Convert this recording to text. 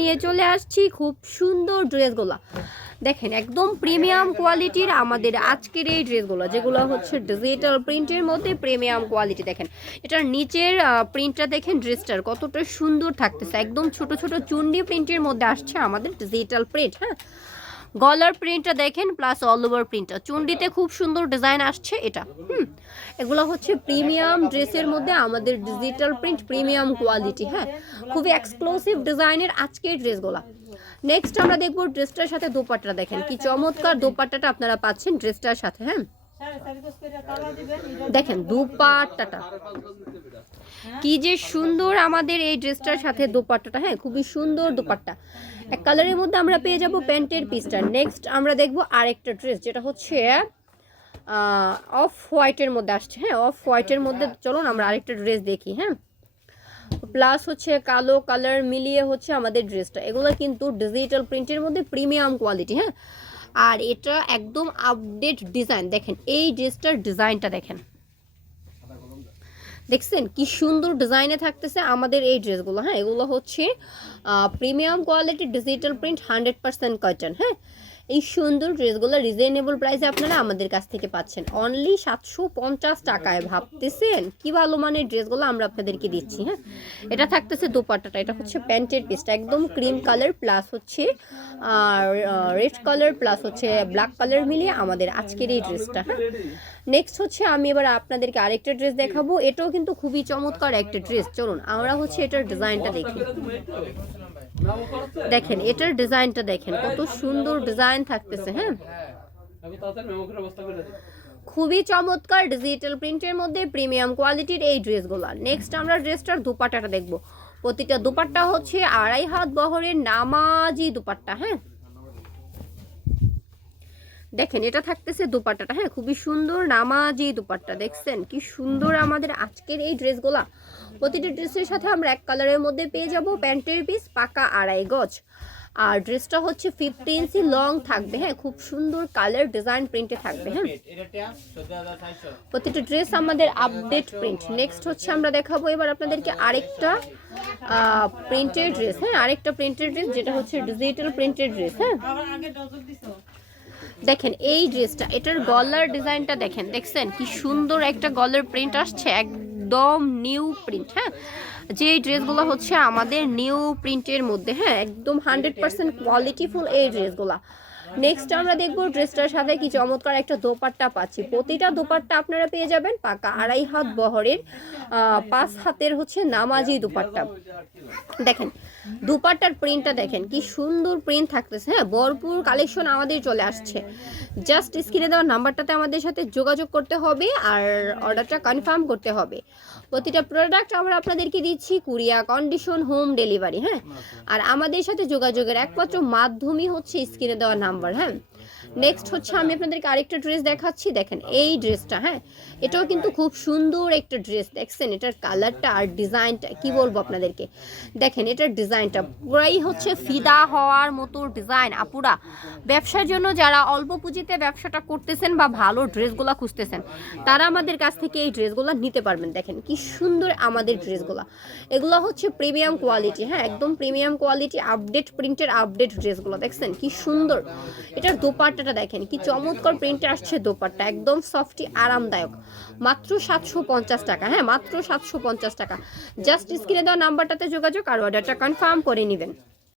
নিয়ে চলে আসছি খুব সুন্দর ড্রেসগুলো দেখেন, একদম প্রিমিয়াম কোয়ালিটির আমাদের আজকের এই ড্রেসগুলো যেগুলো হচ্ছে ডিজিটাল প্রিন্টের মধ্যে প্রিমিয়াম কোয়ালিটি দেখেন। এটার নিচের প্রিন্টটা দেখেন ড্রেসটার কতটা সুন্দর থাকতেছে। একদম ছোট ছোট চুন্ডি প্রিন্টের মধ্যে আসছে আমাদের ডিজিটাল প্রিন্ট হ্যাঁ? গলার প্রিন্টটা দেখেন প্লাস অল ওভার প্রিন্টটা চুন্ডিতে খুব সুন্দর ডিজাইন আসছে এটা। হুম এগুলো হচ্ছে প্রিমিয়াম ড্রেসের মধ্যে আমাদের ডিজিটাল প্রিন্ট প্রিমিয়াম কোয়ালিটি হ্যাঁ? খুবই এক্সক্লুসিভ ডিজাইনের আজকের ড্রেসগুলো নেক্সট আমরা দেখব ড্রেসটার সাথে দোপাট্টা দেখেন। কি চমৎকার দোপাট্টাটা আপনারা পাচ্ছেন ড্রেসটার সাথে হ্যাঁ? দেখেন দুপাট্টাটা। কি যে সুন্দর আমাদের এই ড্রেসটার সাথে দোপাট্টাটা হ্যাঁ খুবই সুন্দর দোপাট্টা। এক কালারের মধ্যে আমরা পেয়ে যাব প্যান্টের পিসটা। নেক্সট আমরা দেখব আরেকটা ড্রেস যেটা হচ্ছে অফ হোয়াইটের মধ্যে আসছে। হ্যাঁ অফ হোয়াইটের মধ্যে চলুন আমরা আরেকটা ড্রেস দেখি হ্যাঁ। প্লাস হচ্ছে কালো কালার মিলিয়ে হচ্ছে আমাদের ড্রেসটা এগুলো কিন্তু ডিজিটাল প্রিন্টের মধ্যে প্রিমিয়াম কোয়ালিটি হ্যাঁ? আর এটা একদম আপডেট ডিজাইন দেখেন, এই ড্রেসটার ডিজাইনটা দেখেন। দেখছেন? কি সুন্দর ডিজাইনে থাকতেছে আমাদের এই ড্রেসগুলো হ্যাঁ? এগুলো হচ্ছে premium quality digital print hundred percent cotton হ্যাঁ? এই সুন্দর ড্রেসগুলো রিজনেবল প্রাইসে আপনারা আমাদের কাছ থেকে পাচ্ছেন। অনলি সাতশো পঞ্চাশ টাকায় ভাবতেছেন, কি ভালো মানের ড্রেসগুলো আমরা আপনাদেরকে দিচ্ছি হ্যাঁ? এটা থাকতেছে দোপাট্টাটা, এটা হচ্ছে প্যান্টের পিসটা একদম ক্রিম কালার প্লাস হচ্ছে রেড কালার প্লাস হচ্ছে ব্ল্যাক কালার মিলিয়ে আমাদের আজকের এই ড্রেসটা হ্যাঁ? নেক্সট হচ্ছে আমি এবার আপনাদেরকে আরেকটা ড্রেস দেখাবো। এটাও কিন্তু খুবই চমৎকার একটা ড্রেস চলুন, আমরা হচ্ছে এটার ডিজাইনটা দেখি। দেখেন এটার ডিজাইনটা দেখেন কত সুন্দর ডিজাইন থাকতেছে হ্যাঁ। খুবই চমৎকার ডিজিটাল প্রিন্টের মধ্যে প্রিমিয়াম কোয়ালিটির এই ড্রেসগুলো। নেক্সট আমরা ড্রেসটার দুপাট্টাটা দেখব। প্রতিটা দুপাট্টা হচ্ছে আড়াই হাত বহরের নামাজি দুপাট্টা হ্যাঁ। দেখেন, এটা থাকতেছে দুপাট্টাটা। হ্যাঁ খুবই সুন্দর নামাজি দুপাট্টা, দেখছেন? কি সুন্দর আমাদের আজকের এই ড্রেসগুলা। প্রতিটা ড্রেসের সাথে আমরা এক কালারের মধ্যে পেয়ে যাব প্যান্টের পিস, পাকা আড়াই গজ। আর ড্রেসটা হচ্ছে ফিফটি ইঞ্চি লং থাকবে। হ্যাঁ খুব সুন্দর কালার, ডিজাইন প্রিন্টে থাকবে। হ্যাঁ প্রতিটা ড্রেস আমাদের আপডেট প্রিন্ট। নেক্সট হচ্ছে আমরা দেখাবো এবার আপনাদেরকে আরেকটা প্রিন্টেড ড্রেস। হ্যাঁ আরেকটা প্রিন্টেড ড্রেস, যেটা হচ্ছে ডিজিটাল প্রিন্টেড ড্রেস। হ্যাঁ। দেখেন, এই ড্রেসটা এটার গলার ডিজাইনটা দেখেন, দেখছেন? কি সুন্দর একটা গলার প্রিন্ট আসছে, একদম নিউ প্রিন্ট হ্যাঁ? যে ড্রেসগুলো হচ্ছে আমাদের নিউ প্রিন্টের মধ্যে হ্যাঁ? একদম হান্ড্রেড পার্সেন্ট কোয়ালিটিফুল এই ড্রেসগুলো নেক্সট আমরা দেখব ড্রেসটার সাথে কি চমৎকার একটা দোপাট্টা পাচ্ছি। প্রতিটা দোপাট্টা আপনারা পেয়ে যাবেন পাকা আড়াই হাত বহরের পাঁচ হাতের হচ্ছে নামাজি দোপাট্টা। দেখেন, দুপাট্টার প্রিন্টটা দেখেন, কি সুন্দর প্রিন্ট থাকতেছে হ্যাঁ ভরপুর কালেকশন আমাদের চলে আসছে। জাস্ট স্ক্রিনে দেওয়া নাম্বারটাতে আমাদের সাথে যোগাযোগ করতে হবে আর অর্ডারটা কনফার্ম করতে হবে। প্রতিটা প্রোডাক্ট আমরা আপনাদেরকে দিচ্ছি কুরিয়া কন্ডিশন হোম ডেলিভারি হ্যাঁ। আর আমাদের সাথে যোগাযোগের একমাত্র মাধ্যমই হচ্ছে স্ক্রিনে দেওয়া নাম্বার হ্যাঁ? নেক্সট হচ্ছে আমি আপনাদেরকে আরেকটা ড্রেস দেখাচ্ছি। দেখেন, এই ড্রেসটা হ্যাঁ? এটাও কিন্তু খুব সুন্দর একটা ড্রেস দেখছেন, এটার কালারটা আর ডিজাইনটা কি বলব আপনাদেরকে? দেখেন, এটার ডিজাইনটা পুরাই হচ্ছে ফিদা হওয়ার মতো ডিজাইন আপুরা। ব্যবসার জন্য যারা অল্প পুঁজিতে ব্যবসাটা করতেছেন বা ভালো ড্রেসগুলো খুঁজতেছেন, তারা আমাদের কাছ থেকে এই ড্রেসগুলো নিতে পারবেন। দেখেন, কি সুন্দর আমাদের ড্রেসগুলো এগুলো হচ্ছে প্রিমিয়াম কোয়ালিটি হ্যাঁ? একদম প্রিমিয়াম কোয়ালিটি আপডেট প্রিন্টের আপডেট ড্রেসগুলো দেখছেন, কি সুন্দর। এটার দোপাট্টাটা দেখেন, কি চমৎকার প্রিন্টে আসছে দোপাট্টা, একদম সফটি আরামদায়ক। মাত্র সাতশো পঞ্চাশ টাকা হ্যাঁ মাত্র সাতশো পঞ্চাশ টাকা। জাস্ট স্ক্রিনে দেওয়া নাম্বারটাতে যোগাযোগ আর অর্ডারটা কনফার্ম করে নেবেন।